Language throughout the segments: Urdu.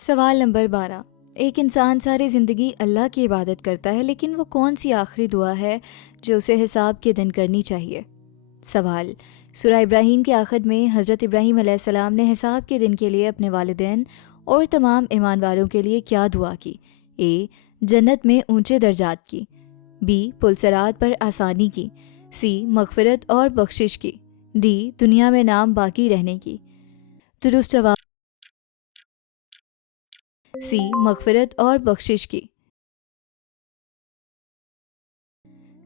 سوال نمبر 12۔ ایک انسان ساری زندگی اللہ کی عبادت کرتا ہے، لیکن وہ کون سی آخری دعا ہے جو اسے حساب کے دن کرنی چاہیے؟ سوال: سورہ ابراہیم کے آخر میں حضرت ابراہیم علیہ السلام نے حساب کے دن کے لیے اپنے والدین اور تمام ایمان والوں کے لیے کیا دعا کی؟ اے، جنت میں اونچے درجات کی، بی، پلسرات پر آسانی کی، سی، مغفرت اور بخشش کی، ڈی، دنیا میں نام باقی رہنے کی۔ درست جواب سی، مغفرت اور بخشش کی۔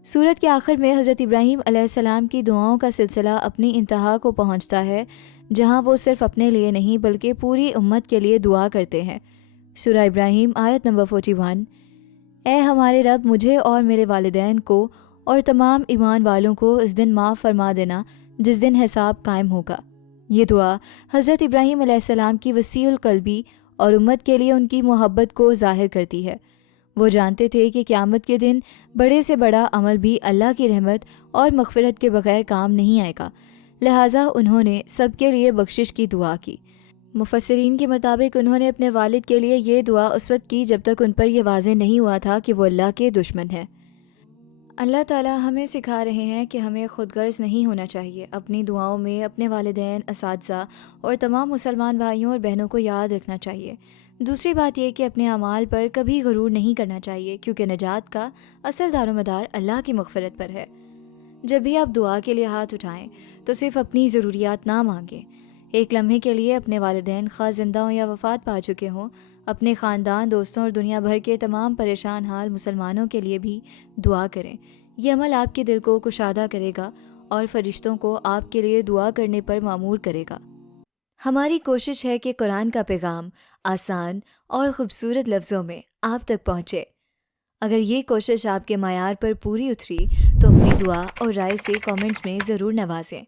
سورت کے آخر میں حضرت ابراہیم علیہ السلام کی دعاؤں کا سلسلہ اپنی انتہا کو پہنچتا ہے، جہاں وہ صرف اپنے لیے نہیں بلکہ پوری امت کے لیے دعا کرتے ہیں۔ سورہ ابراہیم آیت نمبر 41: اے ہمارے رب، مجھے اور میرے والدین کو اور تمام ایمان والوں کو اس دن معاف فرما دینا جس دن حساب قائم ہوگا۔ یہ دعا حضرت ابراہیم علیہ السلام کی وسیع القلبی اور امت کے لیے ان کی محبت کو ظاہر کرتی ہے۔ وہ جانتے تھے کہ قیامت کے دن بڑے سے بڑا عمل بھی اللہ کی رحمت اور مغفرت کے بغیر کام نہیں آئے گا، لہٰذا انہوں نے سب کے لیے بخشش کی دعا کی۔ مفسرین کے مطابق انہوں نے اپنے والد کے لیے یہ دعا اس وقت کی جب تک ان پر یہ واضح نہیں ہوا تھا کہ وہ اللہ کے دشمن ہیں۔ اللہ تعالیٰ ہمیں سکھا رہے ہیں کہ ہمیں خود غرض نہیں ہونا چاہیے، اپنی دعاؤں میں اپنے والدین، اساتذہ اور تمام مسلمان بھائیوں اور بہنوں کو یاد رکھنا چاہیے۔ دوسری بات یہ کہ اپنے اعمال پر کبھی غرور نہیں کرنا چاہیے، کیونکہ نجات کا اصل دار و مدار اللہ کی مغفرت پر ہے۔ جب بھی آپ دعا کے لیے ہاتھ اٹھائیں تو صرف اپنی ضروریات نہ مانگیں۔ ایک لمحے کے لیے اپنے والدین، خواہ زندہ ہوں یا وفات پا چکے ہوں، اپنے خاندان، دوستوں اور دنیا بھر کے تمام پریشان حال مسلمانوں کے لیے بھی دعا کریں۔ یہ عمل آپ کے دل کو کشادہ کرے گا اور فرشتوں کو آپ کے لیے دعا کرنے پر مامور کرے گا۔ ہماری کوشش ہے کہ قرآن کا پیغام آسان اور خوبصورت لفظوں میں آپ تک پہنچے۔ اگر یہ کوشش آپ کے معیار پر پوری اتری تو اپنی دعا اور رائے سے کامنٹس میں ضرور نوازیں۔